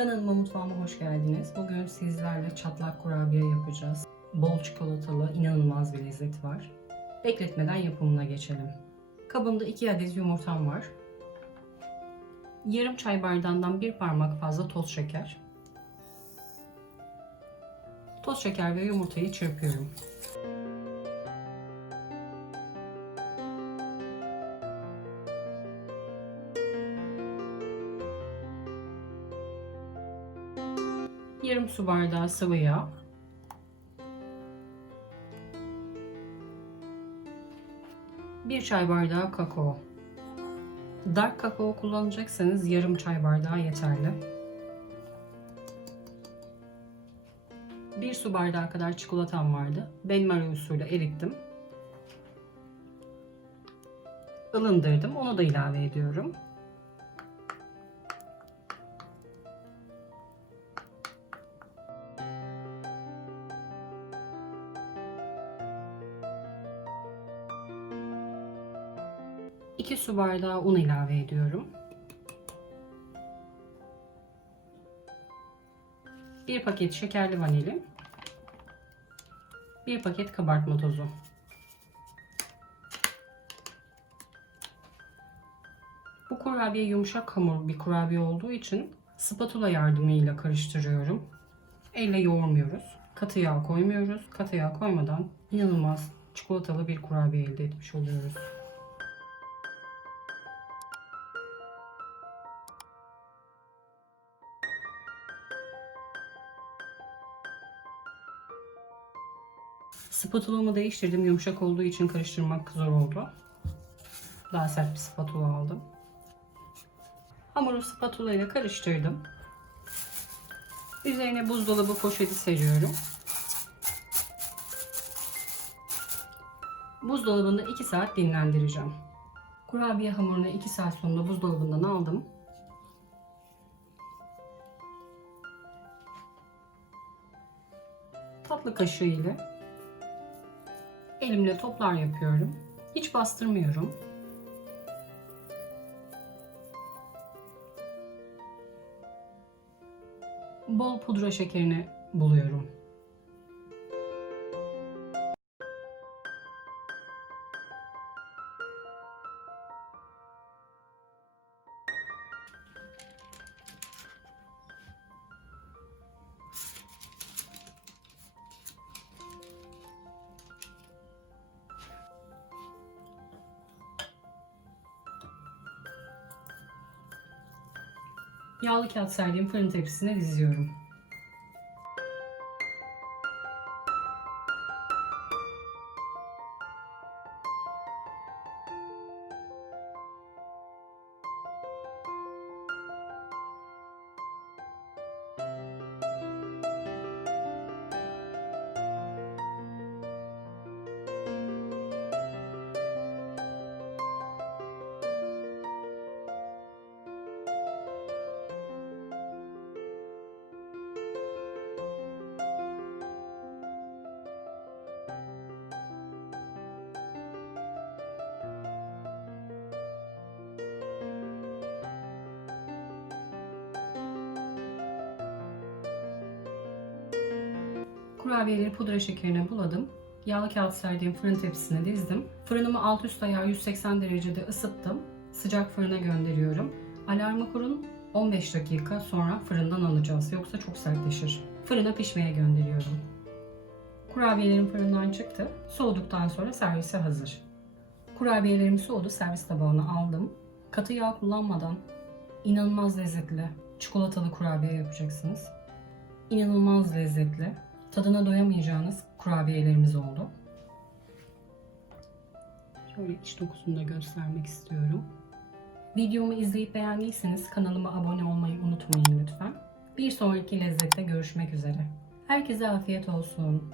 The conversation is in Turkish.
Kanalıma mutfağıma hoş geldiniz. Bugün sizlerle çatlak kurabiye yapacağız. Bol çikolatalı, inanılmaz bir lezzet var. Bekletmeden yapımına geçelim. Kabımda 2 adet yumurtam var. Yarım çay bardağından bir parmak fazla toz şeker. Toz şeker ve yumurtayı çırpıyorum. Yarım su bardağı sıvı yağ. Bir çay bardağı kakao. Dark kakao kullanacaksanız yarım çay bardağı yeterli. Bir su bardağı kadar çikolatam vardı. Benmari usulü erittim. ılındırdım. Onu da ilave ediyorum. İki su bardağı un ilave ediyorum. Bir paket şekerli vanilin. Bir paket kabartma tozu. Bu kurabiye yumuşak hamur bir kurabiye olduğu için spatula yardımıyla karıştırıyorum. Elle yoğurmuyoruz. Katı yağ koymuyoruz. Katı yağ koymadan inanılmaz çikolatalı bir kurabiye elde etmiş oluyoruz. Spatulamı değiştirdim. Yumuşak olduğu için karıştırmak zor oldu. Daha sert bir spatula aldım. Hamuru spatula ile karıştırdım. Üzerine buzdolabı poşeti seriyorum. Buzdolabında 2 saat dinlendireceğim. Kurabiye hamurunu 2 saat sonra buzdolabından aldım. Tatlı kaşığı ile elimle toplar yapıyorum. Hiç bastırmıyorum. Bol pudra şekerini buluyorum. Yağlı kağıt serdiğim fırın tepsisine diziyorum. Kurabiyeleri pudra şekerine buladım. Yağlı kağıt serdiğim fırın tepsisine dizdim. Fırınımı alt üst ayağı 180 derecede ısıttım. Sıcak fırına gönderiyorum. Alarmı kurun 15 dakika sonra fırından alacağız. Yoksa çok sertleşir. Fırına pişmeye gönderiyorum. Kurabiyelerim fırından çıktı. Soğuduktan sonra servise hazır. Kurabiyelerim soğudu. Servis tabağına aldım. Katı yağ kullanmadan inanılmaz lezzetli çikolatalı kurabiye yapacaksınız. İnanılmaz lezzetli. Tadına doyamayacağınız kurabiyelerimiz oldu. Şöyle iç dokusunu da göstermek istiyorum. Videomu izleyip beğendiyseniz kanalıma abone olmayı unutmayın lütfen. Bir sonraki lezzette görüşmek üzere. Herkese afiyet olsun.